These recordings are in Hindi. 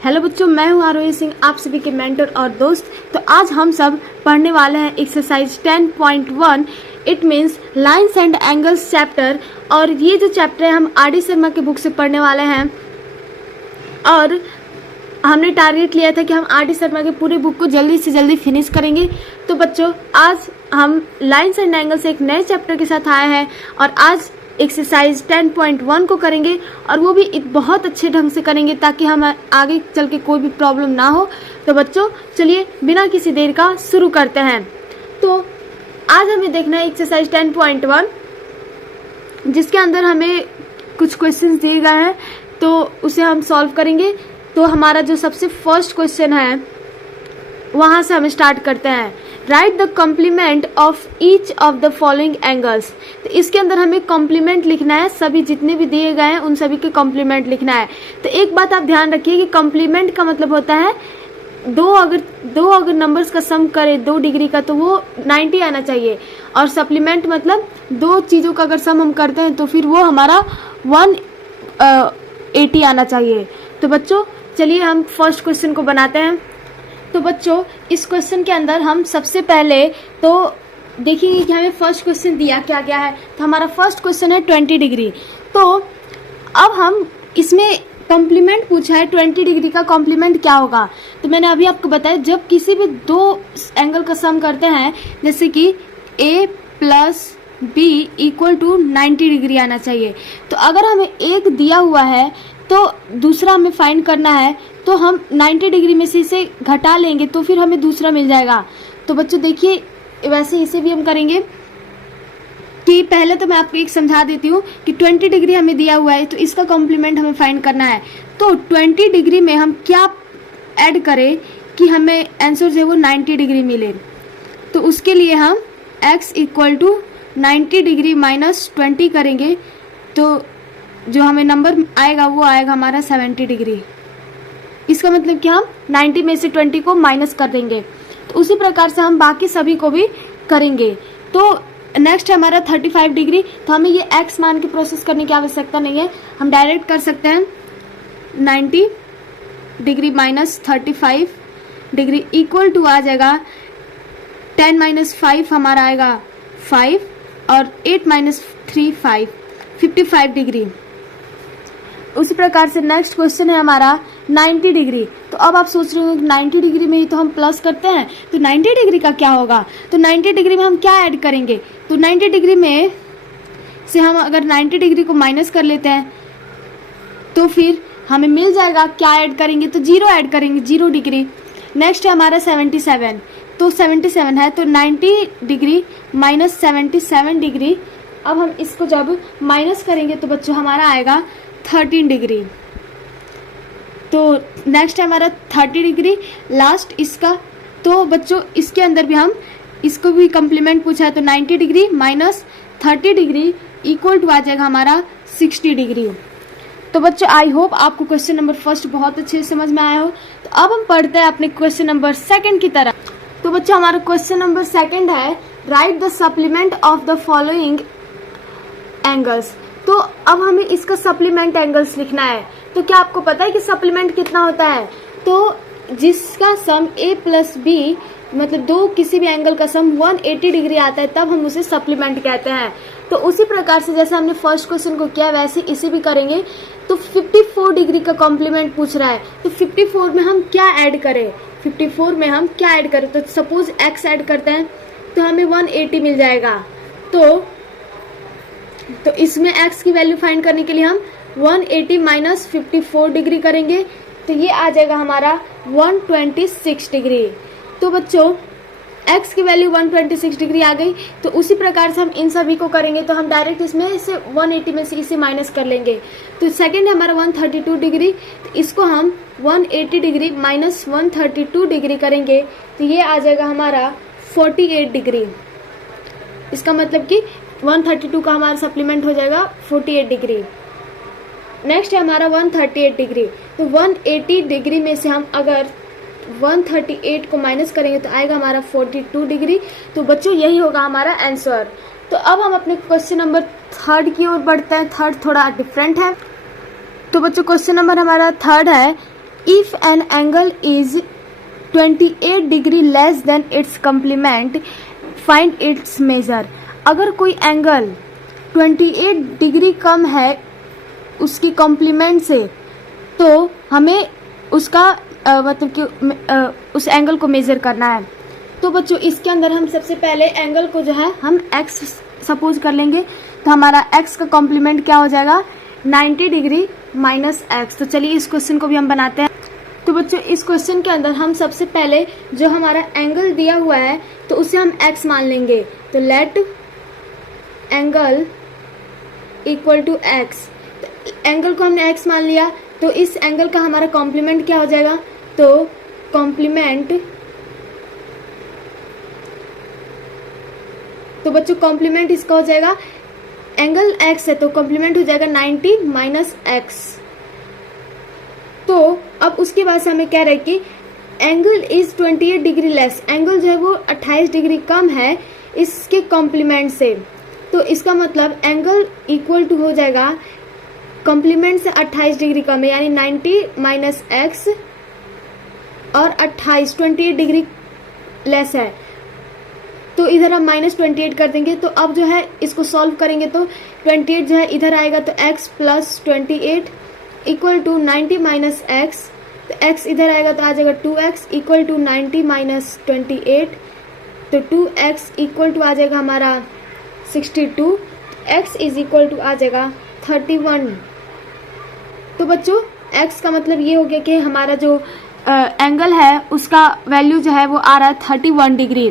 हेलो बच्चों, मैं हूं आरोही सिंह, आप सभी के मेंटर और दोस्त। तो आज हम सब पढ़ने वाले हैं exercise 10.1 it means lines and angles chapter. और ये जो चैप्टर है हम आर डी शर्मा के बुक से पढ़ने वाले हैं और हमने टारगेट लिया था कि हम आर डी शर्मा के पूरे बुक को जल्दी से जल्दी फिनिश करेंगे। तो बच्चों आज हम लाइन्स एंड एंगल्स एक नए चैप्टर के साथ आए हैं और आज एक्सरसाइज 10.1 को करेंगे और वो भी बहुत अच्छे ढंग से करेंगे ताकि हम आगे चल के कोई भी प्रॉब्लम ना हो। तो बच्चों चलिए बिना किसी देर का शुरू करते हैं। तो आज हमें देखना है एक्सरसाइज 10.1 जिसके अंदर हमें कुछ क्वेश्चंस दिए गए हैं, तो उसे हम सॉल्व करेंगे। तो हमारा जो सबसे फर्स्ट क्वेश्चन है वहाँ से हम स्टार्ट करते हैं। Write the complement of each of the following angles. तो इसके अंदर हमें कॉम्प्लीमेंट लिखना है, सभी जितने भी दिए गए हैं उन सभी के कॉम्प्लीमेंट लिखना है। तो एक बात आप ध्यान रखिए कि कॉम्प्लीमेंट का मतलब होता है दो अगर नंबर्स का सम करे 2 डिग्री का तो वो 90 आना चाहिए, और सप्लीमेंट मतलब दो चीज़ों का अगर सम हम करते हैं तो फिर वो हमारा 180 आना चाहिए। तो बच्चों चलिए हम फर्स्ट क्वेश्चन को बनाते हैं। तो बच्चों इस क्वेश्चन के अंदर हम सबसे पहले तो देखेंगे कि हमें फर्स्ट क्वेश्चन दिया क्या क्या है। तो हमारा फर्स्ट क्वेश्चन है 20 डिग्री। तो अब हम इसमें कॉम्प्लीमेंट पूछा है, 20 डिग्री का कॉम्प्लीमेंट क्या होगा। तो मैंने अभी आपको बताया जब किसी भी दो एंगल का सम करते हैं, जैसे कि a plus B equal to 90 degree आना चाहिए। तो अगर हमें एक दिया हुआ है तो दूसरा हमें फाइंड करना है, तो हम 90 डिग्री में से इसे घटा लेंगे तो फिर हमें दूसरा मिल जाएगा। तो बच्चों देखिए वैसे इसे भी हम करेंगे कि पहले तो मैं आपको एक समझा देती हूँ कि 20 डिग्री हमें दिया हुआ है तो इसका कॉम्प्लीमेंट हमें फाइंड करना है। तो 20 डिग्री में हम क्या ऐड करें कि हमें आंसर जो है वो 90 डिग्री मिले। तो उसके लिए हम x equal to 90 degree minus 20 करेंगे, तो जो हमें नंबर आएगा वो आएगा हमारा 70 डिग्री। इसका मतलब कि हम 90 में से 20 को माइनस कर देंगे। तो उसी प्रकार से हम बाकी सभी को भी करेंगे। तो नेक्स्ट है हमारा 35 डिग्री। तो हमें ये x मान के प्रोसेस करने की आवश्यकता नहीं है, हम डायरेक्ट कर सकते हैं 90 degree minus 35 degree equal to आ जाएगा 10 माइनस 5 हमारा आएगा 5 और 8 माइनस 3 5 55 डिग्री। उसी प्रकार से नेक्स्ट क्वेश्चन है हमारा 90 डिग्री। तो अब आप सोच रहे हो 90 डिग्री में ही तो हम प्लस करते हैं, तो 90 डिग्री का क्या होगा। तो 90 डिग्री में हम क्या ऐड करेंगे। तो 90 डिग्री में से हम अगर 90 डिग्री को माइनस कर लेते हैं तो फिर हमें मिल जाएगा क्या ऐड करेंगे, तो 0 ऐड करेंगे, 0 डिग्री। नेक्स्ट है हमारा 77। तो 77 है तो 90 डिग्री माइनस 77 डिग्री। अब हम इसको जब माइनस करेंगे तो बच्चों हमारा आएगा 13 डिग्री। तो नेक्स्ट है हमारा 30 डिग्री लास्ट इसका। तो बच्चों इसके अंदर भी हम इसको भी कॉम्प्लीमेंट पूछा है, तो 90 degree minus 30 degree equal to आ जाएगा हमारा 60 डिग्री। तो बच्चों आई होप आपको क्वेश्चन नंबर फर्स्ट बहुत अच्छे से समझ में आया हो। तो अब हम पढ़ते हैं अपने क्वेश्चन नंबर सेकंड की तरफ। तो बच्चों हमारा क्वेश्चन नंबर सेकंड है right the supplement of the following angles. तो अब हमें इसका सप्लीमेंट एंगल्स लिखना है। तो क्या आपको पता है कि सप्लीमेंट कितना होता है। तो जिसका सम a प्लस बी मतलब दो किसी भी एंगल का सम 180 डिग्री आता है तब हम उसे सप्लीमेंट कहते हैं। तो उसी प्रकार से जैसे हमने फर्स्ट क्वेश्चन को किया वैसे इसे भी करेंगे। तो 54 डिग्री का कॉम्प्लीमेंट पूछ रहा है, तो 54 में हम क्या ऐड करें। 54 में हम क्या ऐड करें, तो सपोज x ऐड करते हैं तो हमें 180 मिल जाएगा। तो इसमें x की वैल्यू फाइंड करने के लिए हम 180 माइनस 54 डिग्री करेंगे, तो ये आ जाएगा हमारा 126 डिग्री। तो बच्चों x की वैल्यू 126 डिग्री आ गई। तो उसी प्रकार से हम इन सभी को करेंगे, तो हम डायरेक्ट इसमें इसे 180 में से इसे माइनस कर लेंगे। तो सेकंड है हमारा 132 डिग्री। तो इसको हम 180 डिग्री माइनस 132 डिग्री करेंगे, तो ये आ जाएगा हमारा 48 डिग्री। इसका मतलब कि 132 का हमारा सप्लीमेंट हो जाएगा 48 डिग्री। नेक्स्ट है हमारा 138 डिग्री। तो 180 डिग्री में से हम अगर 138 को माइनस करेंगे तो आएगा हमारा 42 डिग्री। तो बच्चों यही होगा हमारा आंसर। तो अब हम अपने क्वेश्चन नंबर थर्ड की ओर बढ़ते हैं। थर्ड थोड़ा डिफरेंट है। तो बच्चों क्वेश्चन नंबर हमारा थर्ड है if an angle is 28 degree less than its complement find its measure. अगर कोई एंगल 28 डिग्री कम है उसकी कॉम्प्लीमेंट से तो हमें उसका मतलब कि उस एंगल को मेजर करना है। तो बच्चों इसके अंदर हम सबसे पहले एंगल को जो है हम x सपोज कर लेंगे, तो हमारा x का कॉम्प्लीमेंट क्या हो जाएगा 90 डिग्री माइनस x। तो चलिए इस क्वेश्चन को भी हम बनाते हैं। तो बच्चों इस क्वेश्चन के अंदर हम सबसे पहले जो हमारा एंगल दिया हुआ है तो उसे हम x मान लेंगे। तो let angle equal to x। Angle को हमने x मान लिया तो इस एंगल का हमारा कॉम्प्लीमेंट क्या हो जाएगा, तो कॉम्प्लीमेंट, तो बच्चों कॉम्प्लीमेंट इसका हो जाएगा एंगल x है तो कॉम्प्लीमेंट हो जाएगा 90 माइनस x। तो अब उसके बाद से हमें कह रहे हैं कि angle is 28 degree less, angle जो है वो 28 डिग्री कम है इसके कॉम्प्लीमेंट से। तो इसका मतलब एंगल इक्वल टू हो जाएगा कॉम्प्लीमेंट से 28 डिग्री कम है यानी 90 माइनस x और 28 डिग्री लेस है तो इधर हम -28 कर देंगे। तो अब जो है इसको सॉल्व करेंगे तो 28 जो है इधर आएगा तो x plus 28 equal to 90 minus x, तो x इधर आएगा तो आ जाएगा 2x इक्वल टू 90 माइनस 28, तो 2x इक्वल टू आ जाएगा हमारा 62, x इज इक्वल टू आ जाएगा 31। तो बच्चों x का मतलब ये हो गया कि हमारा जो एंगल है उसका वैल्यू जो है वो आ रहा है 31 डिग्री।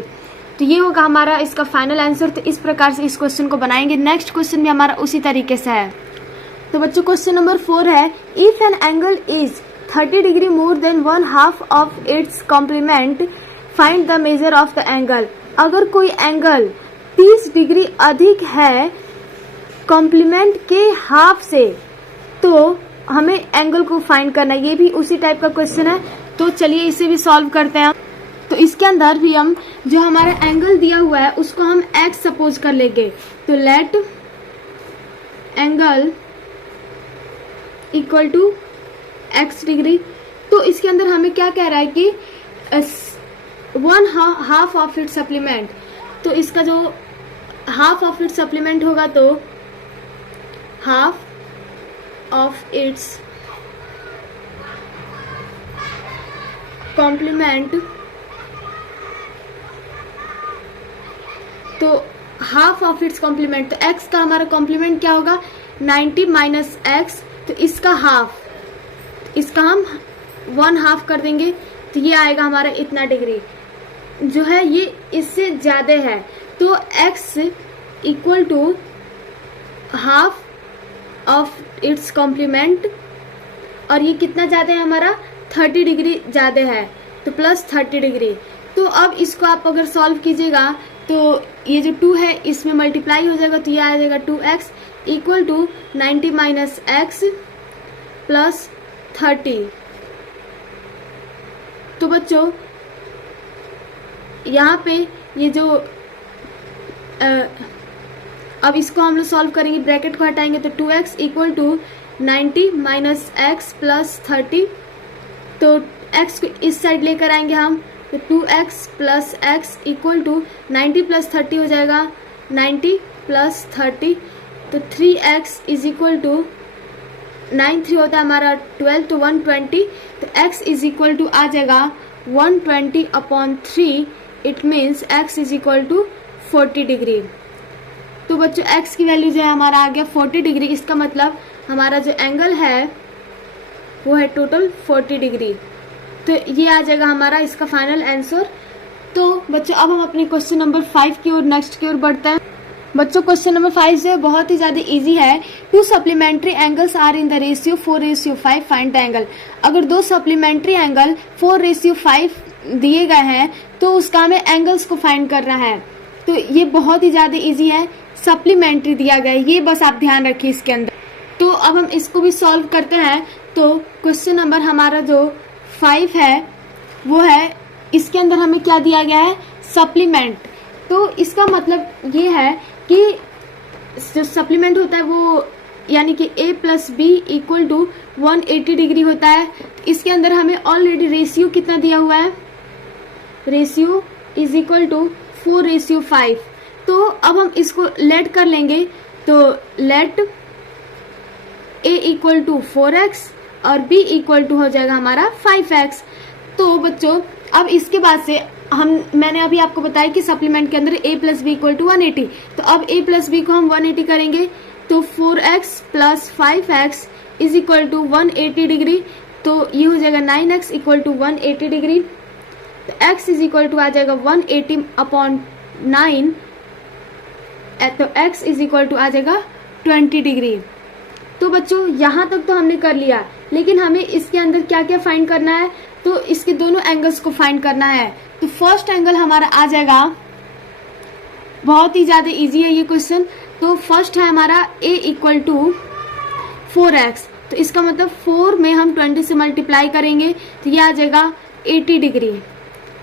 तो ये होगा हमारा इसका फाइनल आंसर। तो इस प्रकार से इस क्वेश्चन को बनाएंगे। नेक्स्ट क्वेश्चन भी हमारा उसी तरीके से है। तो बच्चों क्वेश्चन नंबर 4 है, if an angle is 30 degree more than 1/2 of its complement find the measure of the angle. अगर कोई एंगल 30 डिग्री अधिक है कॉम्प्लीमेंट के हाफ से तो हमें एंगल को फाइंड करना है। ये भी उसी टाइप का क्वेश्चन है तो चलिए इसे भी सॉल्व करते हैं। तो इसके अंदर भी हम जो हमारा एंगल दिया हुआ है उसको हम x सपोज कर लेंगे। तो let angle equal to x degree. तो इसके अंदर हमें क्या कह रहा है कि 1/2 ऑफ इट सप्लीमेंट, तो इसका जो हाफ ऑफ इट सप्लीमेंट होगा तो हाफ ऑफ इट्स कॉम्प्लीमेंट, तो हाफ ऑफ इट्स कॉम्प्लीमेंट, तो x का हमारा कॉम्प्लीमेंट क्या होगा 90 माइनस x, तो इसका हाफ, इसका हम 1/2 कर देंगे तो ये आएगा हमारा इतना डिग्री, जो है ये इससे ज्यादा है। तो x equal to half of its complement और ये कितना ज्यादा है हमारा 30 डिग्री ज्यादा है तो प्लस 30 डिग्री। तो अब इसको आप अगर सॉल्व कीजिएगा तो ये जो 2 है इसमें मल्टीप्लाई हो जाएगा तो ये आ जाएगा 2x equal to 90 minus x plus 30। तो बच्चों यहाँ पे ये जो अब इसको हम लोग सॉल्व करेंगे, ब्रैकेट को हटाएंगे तो 2x equal to 90 minus x plus 30। तो x को इस साइड लेकर आएंगे हम तो 2x plus x equal to 90 plus 30 हो जाएगा 90 प्लस 30, तो 3x इज इक्वल टू 9 3 होता है हमारा 12 तो 120, तो x इज इक्वल टू आ जाएगा 120/3, it means x is equal to 40 degree. तो बच्चों x की वैल्यू जो है हमारा आ गया 40 डिग्री। इसका मतलब हमारा जो एंगल है वो है टोटल 40 डिग्री। तो ये आ जाएगा हमारा इसका फाइनल आंसर। तो बच्चों अब हम अपने क्वेश्चन नंबर 5 की ओर नेक्स्ट की ओर बढ़ते हैं। बच्चों क्वेश्चन नंबर 5 जो है बहुत ही ज्यादा इजी है। 2 supplementary angles are in the ratio 4:5 find the angle. अगर 2 सप्लीमेंट्री एंगल 4:5 दिए गए हैं तो उसका हमें एंगल्स को फाइंड करना है। तो ये बहुत ही ज्यादा इजी है, सप्लीमेंट्री दिया गया है, ये बस आप ध्यान रखिए इसके अंदर। तो अब हम इसको भी सॉल्व करते हैं। तो क्वेश्चन नंबर हमारा जो 5 है वो है, इसके अंदर हमें क्या दिया गया है सप्लीमेंट। तो इसका मतलब ये है कि जो सप्लीमेंट होता है वो यानी कि a plus B equal to 180 degree होता है। इसके अंदर हमें ऑलरेडी रेशियो कितना दिया हुआ है, रेशियो इज इक्वल टू 4:5। तो अब हम इसको लेट कर लेंगे, तो late a equal to 4x और b इक्वल टू हो जाएगा हमारा 5x। तो बच्चों अब इसके बाद से मैंने अभी आपको बताया कि सप्लीमेंट के अंदर a plus B equal to 180, तो अब a प्लस बी को हम 180 करेंगे, तो 4x plus 5x is equal to 180 degree. तो ये हो जाएगा 9x इक्वल टू 180 डिग्री। तो x इज इक्वल टू आ जाएगा 180 अपॉन 9, तो x इज इक्वल टू आ जाएगा 20 डिग्री। तो बच्चों यहाँ तक तो हमने कर लिया, लेकिन हमें इसके अंदर क्या क्या फाइंड करना है, तो इसके दोनों एंगल्स को फाइंड करना है। तो फर्स्ट एंगल हमारा आ जाएगा, बहुत ही ज्यादा इजी है ये क्वेश्चन। तो फर्स्ट है हमारा a इक्वल टू 4x, तो इसका मतलब 4 में हम 20 से मल्टीप्लाई करेंगे, तो ये आ जाएगा 80 डिग्री।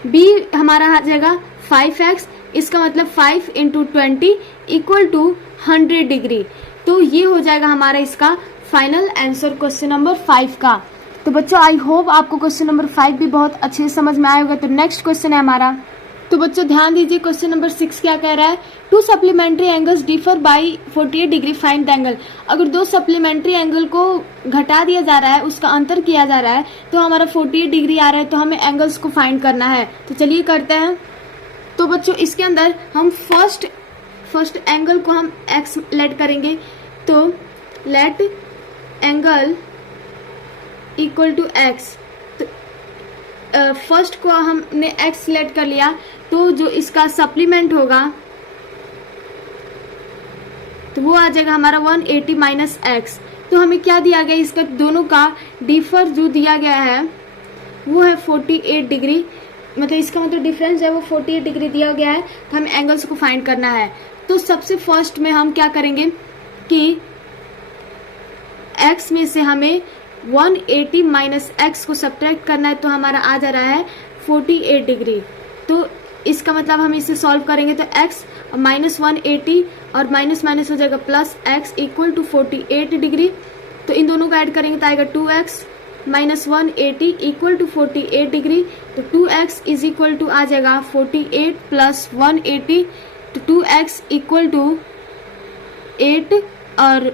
b हमारा आ जाएगा 5x, इसका मतलब 5 इंटू 20 इक्वल टू 100 डिग्री। तो ये हो जाएगा हमारा इसका फाइनल आंसर क्वेश्चन नंबर 5 का। तो बच्चों आई होप आपको क्वेश्चन नंबर 5 भी बहुत अच्छे से समझ में आया होगा। तो नेक्स्ट क्वेश्चन है हमारा, तो बच्चों ध्यान दीजिए क्वेश्चन नंबर 6 क्या कह रहा है, 2 supplementary angles differ by 48 degree, find the angle. अगर 2 सप्लीमेंट्री एंगल को घटा दिया जा रहा है, उसका अंतर किया जा रहा है, तो हमारा 48 डिग्री आ रहा है, तो हमें एंगल्स को फाइंड करना है। तो चलिए करते हैं। तो बच्चों इसके अंदर हम फर्स्ट एंगल को हम x लेट करेंगे, तो let angle equal to x। तो फर्स्ट को हमने x सिलेक्ट कर लिया, तो जो इसका सप्लीमेंट होगा तो वो आ जाएगा हमारा 180 माइनस x। तो हमें क्या दिया गया, इसका दोनों का डिफर जो दिया गया है वो है 48 डिग्री, मतलब इसका मतलब डिफरेंस है वो 48 डिग्री दिया गया है। तो हमें एंगल्स को फाइंड करना है। तो सबसे फर्स्ट में हम क्या करेंगे कि x में से हमें 180 माइनस x को सब्ट्रैक्ट करना है, तो हमारा आ जा रहा है 48 डिग्री। तो इसका मतलब हम इसे सॉल्व करेंगे, तो x माइनस 180 और माइनस माइनस हो जाएगा plus x equal to 48 degree. तो इन दोनों को ऐड करेंगे तो आएगा 2x minus 180 equal to 48 degree. तो 2x इज इक्वल टू आ जाएगा 48 प्लस 180, तो 2x इक्वल टू 8 और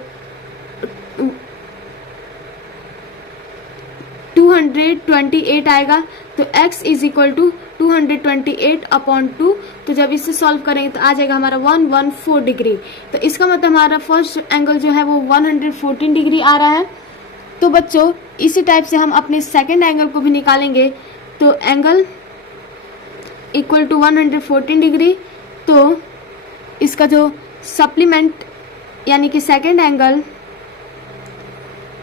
228 आएगा। तो x is equal to 228 upon 2। तो जब इसे सॉल्व करेंगे तो आ जाएगा हमारा 114 डिग्री। तो इसका मतलब हमारा फर्स्ट एंगल जो है वो 114 डिग्री आ रहा है। तो बच्चों इसी टाइप से हम अपने सेकंड एंगल को भी निकालेंगे। तो एंगल इक्वल टू 114 डिग्री, तो इसका जो सप्लीमेंट यानी कि second angle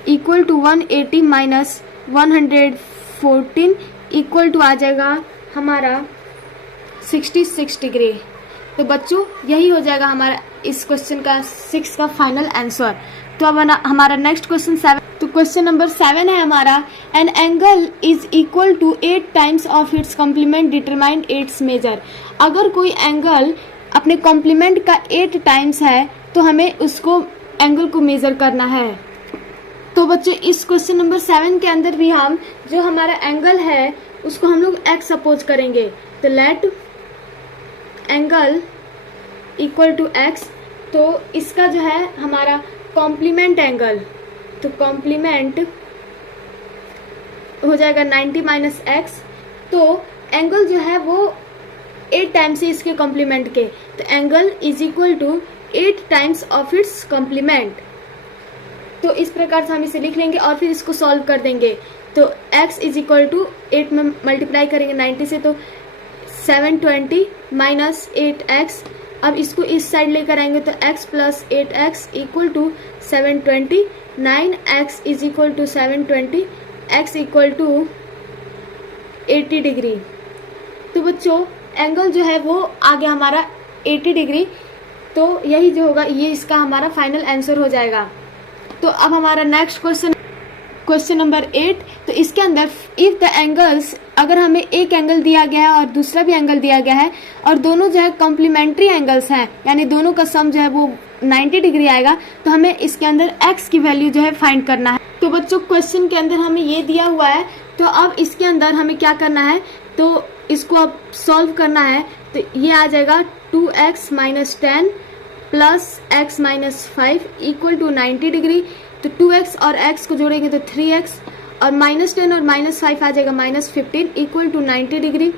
equal to 180 minus 114 equal to आ जाएगा हमारा 66 डिग्री। तो बच्चों यही हो जाएगा हमारा इस क्वेश्चन का 6 का फाइनल आंसर। तो अब हमारा नेक्स्ट क्वेश्चन 7। तो क्वेश्चन नंबर 7 है हमारा, an angle is equal to 8 times of its complement, determine its measure. अगर कोई एंगल अपने कॉम्प्लीमेंट का 8 टाइम्स है तो हमें उसको एंगल को मेजर करना है। तो बच्चे इस क्वेश्चन नंबर 7 के अंदर भी हम जो हमारा एंगल है उसको हम लोग x सपोज करेंगे। तो let angle equal to x, तो इसका जो है हमारा कॉम्प्लीमेंट एंगल, तो कॉम्प्लीमेंट हो जाएगा 90 माइनस x। तो एंगल जो है वो 8 टाइम्स है इसके कॉम्प्लीमेंट के, तो angle is equal to 8 times of its complement. तो इस प्रकार से हम इसे लिख लेंगे और फिर इसको सॉल्व कर देंगे। तो x इज इक्वल टू 8 में मल्टीप्लाई करेंगे 90 से, तो 720 माइनस 8x। अब इसको इस साइड लेकर आएंगे तो x plus 8x equal to 720, 9x is equal to 720, x equal to 80 degree. तो बच्चों एंगल जो है वो आ गया हमारा 80 डिग्री। तो यही जो होगा ये इसका हमारा फाइनल आंसर हो जाएगा। तो अब हमारा नेक्स्ट क्वेश्चन, क्वेश्चन नंबर 8, तो इसके अंदर इफ द एंगल्स, अगर हमें एक एंगल दिया गया है और दूसरा भी एंगल दिया गया है और दोनों जो है कॉम्प्लीमेंट्री एंगल्स हैं, यानी दोनों का सम जो है वो 90 डिग्री आएगा, तो हमें इसके अंदर x की वैल्यू जो है फाइंड करना है। तो बच्चों क्वेश्चन के अंदर हमें ये दिया हुआ है, तो अब इसके अंदर हमें क्या करना है, तो इसको अब सॉल्व करना है। तो ये आ जाएगा 2x - 10 plus x - 5 equal to 90 degree. तो 2x और x को जोड़ेंगे तो 3x और -10 और -5 आ जाएगा -15 equal to 90 degree.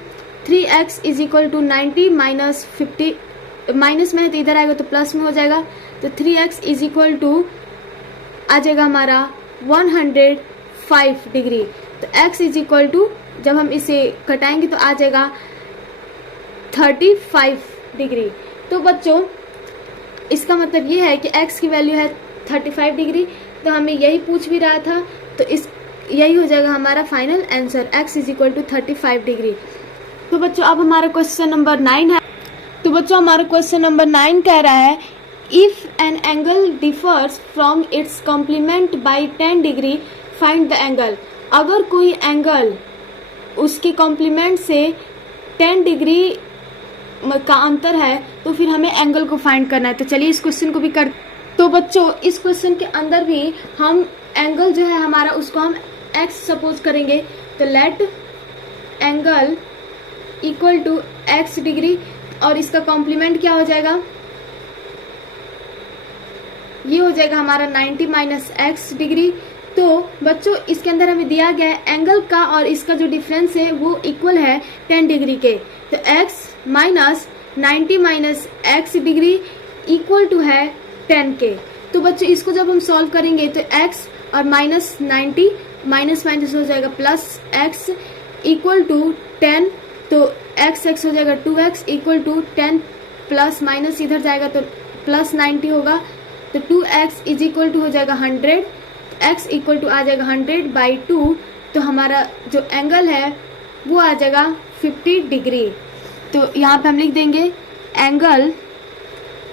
3x is equal to 90 minus 50, minus में है तो इधर आएगा तो प्लस में हो जाएगा। तो 3x इज इक्वल टू आ जाएगा हमारा 105 डिग्री। तो x इज इक्वल टू, जब हम इसे कटाएंगे तो आ जाएगा 35 डिग्री। तो बच्चों इसका मतलब ये है कि x की वैल्यू है 35 डिग्री, तो हमें यही पूछ भी रहा था, तो यही हो जाएगा हमारा final answer, x is equal to 35 degree. तो बच्चों अब हमारा क्वेश्चन नंबर 9 है। तो बच्चों हमारा क्वेश्चन नंबर 9 कह रहा है if an angle differs from its complement by 10 degree find the angle. अगर कोई एंगल उसके कॉम्प्लीमेंट से 10 डिग्री का अंतर है तो फिर हमें एंगल को फाइंड करना है। तो चलिए इस क्वेश्चन को भी कर। तो बच्चों इस क्वेश्चन के अंदर भी हम एंगल जो है हमारा उसको हम x सपोज करेंगे। तो let angle equal to x degree और इसका कॉम्प्लीमेंट क्या हो जाएगा, ये हो जाएगा हमारा 90 माइनस x डिग्री। तो बच्चों इसके अंदर हमें दिया गया है एंगल का और इसका जो डिफरेंस है वो इक्वल है 10 डिग्री के। तो x minus 90 minus x degree equal to है 10 के। तो बच्चों इसको जब हम सॉल्व करेंगे तो x और माइनस 90 माइनस माइनस हो जाएगा प्लस x इक्वल टू 10। तो x हो जाएगा 2x equal to 10 plus minus इधर जाएगा तो प्लस 90 होगा। तो 2x इज इक्वल टू हो जाएगा 100, x इक्वल टू आ जाएगा 100/2। तो हमारा जो एंगल है वो आ जाएगा 50 डिग्री। तो यहाँ पे हम लिख देंगे एंगल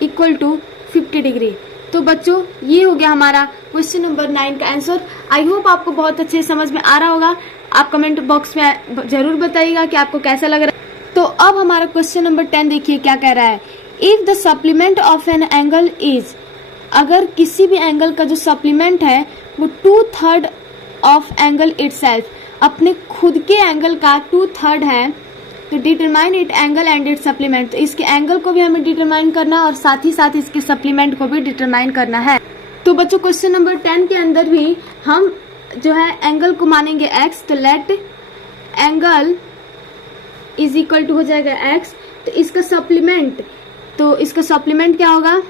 इक्वल टू 50 डिग्री। तो बच्चों ये हो गया हमारा क्वेश्चन नंबर 9 का आंसर। आई होप आपको बहुत अच्छे समझ में आ रहा होगा। आप कमेंट बॉक्स में जरूर बताइएगा कि आपको कैसा लग रहा है। तो अब हमारा क्वेश्चन नंबर 10 देखिए क्या कह रहा है। If the supplement of an angle is, अगर किसी भी एंगल का जो सप्लीमेंट है वो 2/3 ऑफ एंगल इटसेल्फ, अपने खुद के एंगल का 2/3 है, तो determine it angle and it supplement. तो इसके एंगल को भी हमें डिटरमाइन करना और साथ ही साथ इसके सप्लीमेंट को भी डिटरमाइन करना है। तो बच्चों क्वेश्चन नंबर 10 के अंदर भी हम जो है एंगल को मानेंगे x। तो let angle is equal to हो जाएगा x। तो इसका सप्लीमेंट, तो इसका सप्लीमेंट क्या होगा,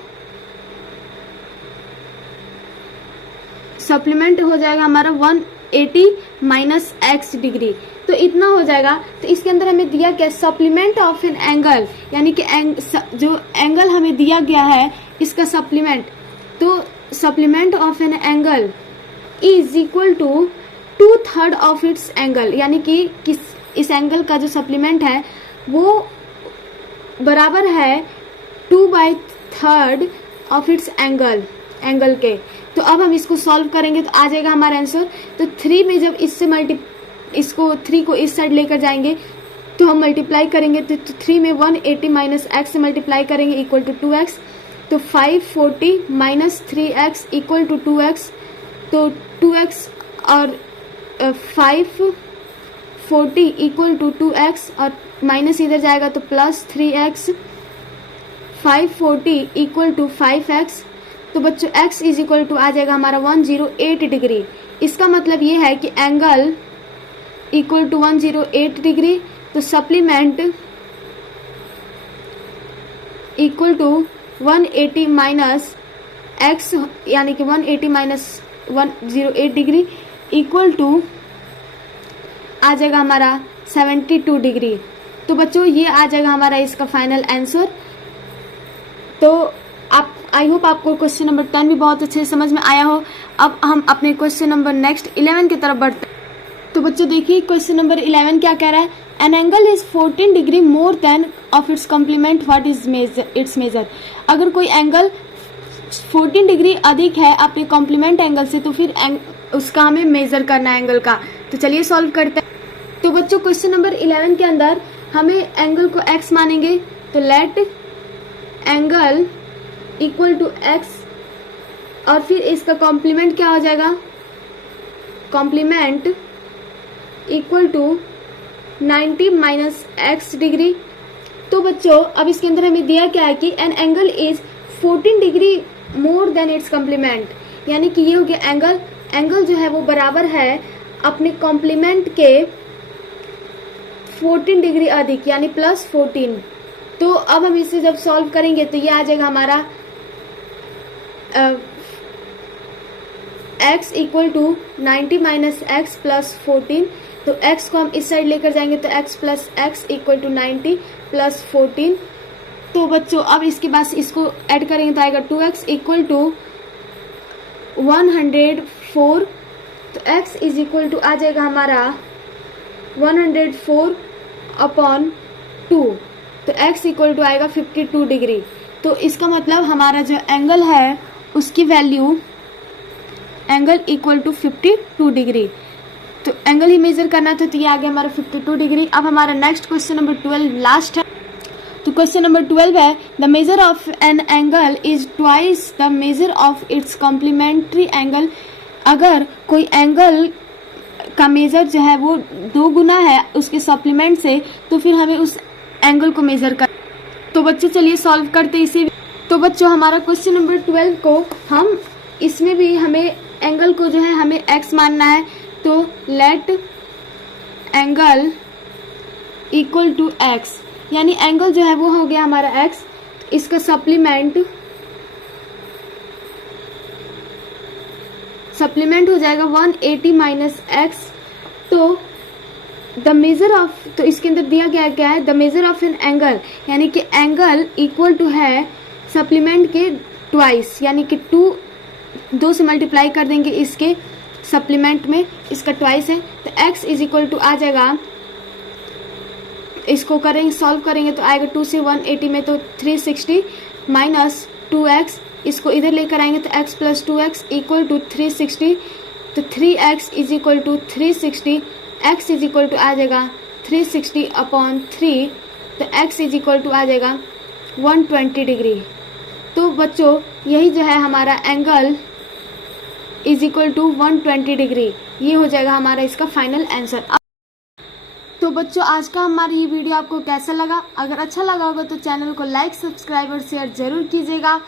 सप्लीमेंट हो जाएगा हमारा 180 माइनस x डिग्री। तो इतना हो जाएगा। तो इसके अंदर हमें दिया क्या, सप्लीमेंट ऑफ एन एंगल, यानी कि जो एंगल हमें दिया गया है इसका सप्लीमेंट। तो supplement of an angle is equal to 2/3 of its angle, यानी कि इस एंगल का जो सप्लीमेंट है वो बराबर है 2/3 ऑफ इट्स एंगल के। तो अब हम इसको सॉल्व करेंगे तो आ जाएगा हमारा आंसर। तो 3 में जब इसको 3 को इस साइड लेकर जाएंगे तो हम मल्टीप्लाई करेंगे। तो 3 में 180 माइनस x से मल्टीप्लाई करेंगे इक्वल टू 2x। तो 540 minus 3x equal to 2x। तो 2x और 540 इक्वल टू 2x और माइनस इधर जाएगा तो plus 3x। 540 equal to 5x। तो बच्चों x इज इक्वल टू आ जाएगा हमारा 108 डिग्री। इसका मतलब ये है कि एंगल इक्वल टू 108 डिग्री। तो supplement equal to 180 minus x, यानी कि 180 माइनस 108 डिग्री इक्वल टू आ जाएगा हमारा 72 डिग्री। तो बच्चों ये आ जाएगा हमारा इसका फाइनल आंसर। तो आप आई होप आपको क्वेश्चन नंबर 10 भी बहुत अच्छे से समझ में आया हो। अब हम अपने क्वेश्चन नंबर नेक्स्ट 11 की तरफ बढ़ते हैं। तो बच्चों देखिए क्वेश्चन नंबर 11 क्या कह रहा है। An angle is 14 degree more than of its complement, what is its measure. अगर कोई एंगल 14 डिग्री अधिक है अपने कॉम्प्लीमेंट एंगल से तो फिर उसका हमें मेजर करना है एंगल का। तो चलिए सॉल्व करते हैं। तो बच्चों क्वेश्चन नंबर 11 के अंदर हमें एंगल को x मानेंगे, तो let angle equal to x और फिर इसका कॉम्प्लीमेंट क्या हो जाएगा, complement equal to 90 minus x degree. तो बच्चों अब इसके अंदर हमें दिया क्या है कि an angle is 14 degree more than its complement, यानी कि ये हो गया एंगल जो है वो बराबर है अपने कॉम्प्लीमेंट के 14 डिग्री अधिक, यानी प्लस 14। तो अब हम इसे जब सॉल्व करेंगे तो ये आ जाएगा हमारा x equal to 90 minus x plus 14। तो x को हम इस साइड लेकर जाएंगे तो x plus x equal to 90 plus 14। तो बच्चों अब इसके बाद इसको ऐड करेंगे तो आएगा 2x इक्वल टू 104। तो x इज इक्वल टू आ जाएगा हमारा 104 अपॉन 2। तो x इक्वल टू आएगा 52 डिग्री। तो इसका मतलब हमारा जो एंगल है उसकी value angle equal to 52 degree. तो एंगल ही मेजर करना था, तो ये आ गया हमारा 52 डिग्री। अब हमारा नेक्स्ट क्वेश्चन नंबर 12 लास्ट है। तो क्वेश्चन नंबर 12 है the measure of an angle is twice the measure of its complementary angle. अगर कोई एंगल का मेजर जो है वो 2 गुना है उसके सप्लीमेंट से, तो फिर हमें उस एंगल को मेजर कर। तो बच्चों चलिए सॉल्व करते इसे। तो बच्चों हमारा क्वेश्चन नंबर 12 को हम इसमें भी हमें एंगल को जो है हमें x मानना है। तो let angle equal to x, यानी एंगल जो है वो हो गया हमारा x, इसका सप्लीमेंट हो जाएगा 180 माइनस एक्स। तो द मेजर ऑफ, तो इसके अंदर दिया गया क्या है, the measure of an angle, यानी कि एंगल इक्वल टू है सप्लीमेंट के ट्वाइस, यानी कि 2 से मल्टीप्लाई कर देंगे इसके सप्लीमेंट में, इसका ट्वाइस है। तो x इज इक्वल टू आ जाएगा, इसको करेंगे सॉल्व करेंगे तो आएगा 2 से 180 में तो 360 माइनस 2x, इसको इधर लेकर आएंगे तो x plus 2x equal to 360। तो 3x is equal to 360, x is equal to आ जाएगा 360 अपॉन 3। तो x इज इक्वल टू आ जाएगा 120 डिग्री। तो बच्चों यही जो है हमारा angle is equal to 120 degree, ये हो जाएगा हमारा इसका फाइनल आंसर। तो बच्चों आज का हमारा ये वीडियो आपको कैसा लगा? अगर अच्छा लगा होगा तो चैनल को लाइक, सब्सक्राइब और शेयर जरूर कीजिएगा।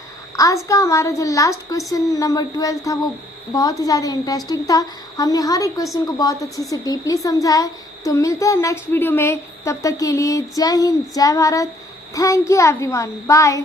आज का हमारा जो लास्ट क्वेश्चन नंबर 12 था वो बहुत ही ज़्यादा इंटरेस्टिंग था। हमने हर एक क्वेश्चन को बहुत अच्छे से डीपली समझा है। तो मिलते हैं नेक्स्ट वीडियो में, तब तक के लिए जय हिंद, जय Bharat. Thank you everyone, bye.